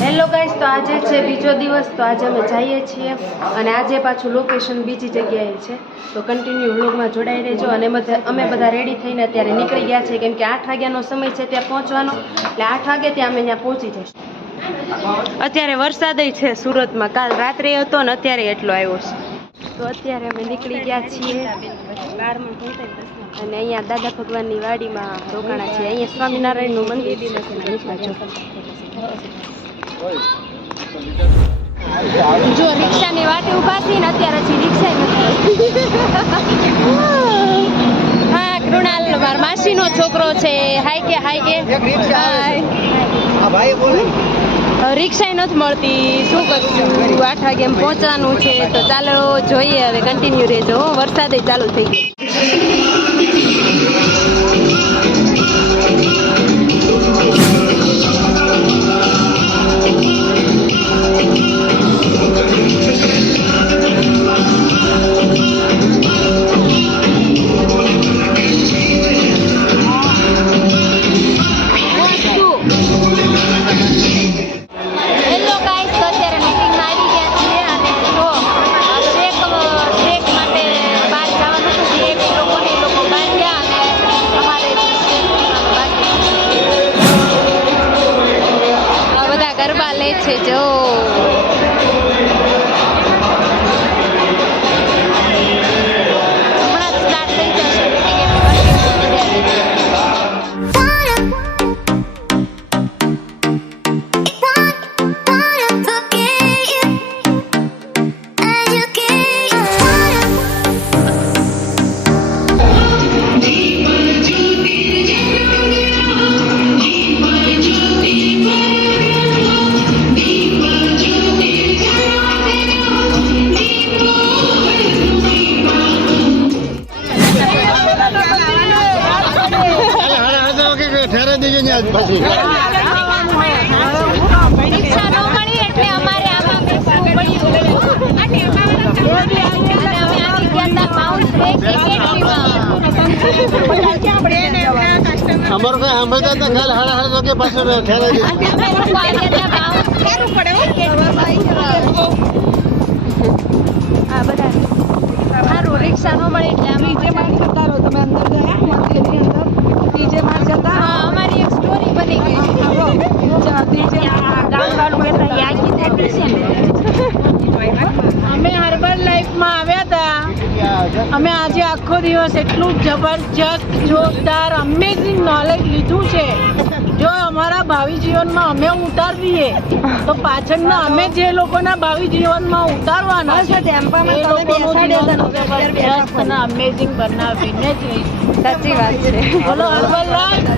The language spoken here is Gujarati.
હેલો ગાઈસ, તો આજે છે બીજો દિવસ. તો આજે અમે જઈએ છીએ અને આજે પાછું લોકેશન બીજી જગ્યાએ છે. તો કન્ટિન્યુ વ્લોગમાં જોડાઈ રહેજો. અને અમે બધા રેડી થઈને અત્યારે નીકળી ગયા છે, કેમ કે 8 વાગ્યાનો સમય છે ત્યાં પહોંચવાનો. એટલે 8 વાગે ત્યાં અમે ત્યાં પહોંચી જઈશું. અત્યારે વરસાદ છે સુરતમાં. કાલ રાત્રે હતો ને અત્યારે એટલો આવ્યો છે. તો અત્યારે અમે નીકળી ગયા છીએ અને અહીંયા દાદા ભગવાનની વાડીમાં રોકાણા છીએ. અહીંયા સ્વામિનારાયણનું મંદિર છે. જો રિક્ષાની વાટે ઉભા છીએ ને અત્યારે હજી રિક્ષા નથી. હા, કૃણાલ માર માસીનો છોકરો છે. હાય કે રિક્ષા નથી મળતી, શું કરશું? 8 વાગે એમ પહોંચવાનું છે. તો ચાલો જોઈએ, હવે કન્ટિન્યુ રહેજો. વરસાદ ચાલુ થઈ ગયો. છે જો હમણાં સ્ટાર્ટ થઈ જશે. રિક્ષા નો મળે એટલે ડીજે માં જતા રહો. તમે અંદર ગયા મંદિરની અંદર ડીજે માં જતા. હા, અમારી એક સ્ટોરી બની ગઈ. અમે હર્બલ લાઈફમાં આવ્યા હતા. અમે આજે આખો દિવસ એટલું જબરજસ્ત, જોરદાર, અમેઝિંગ નોલેજ લીધું છે. જો અમારા ભાવિ જીવનમાં અમે ઉતારીએ તો પાછળના અમે જે લોકોના ભાવિ જીવનમાં ઉતારવાના છે અમેઝિંગ બનાવીને જ. સાચી વાત છે. બોલો હર્બલ લાઈફ.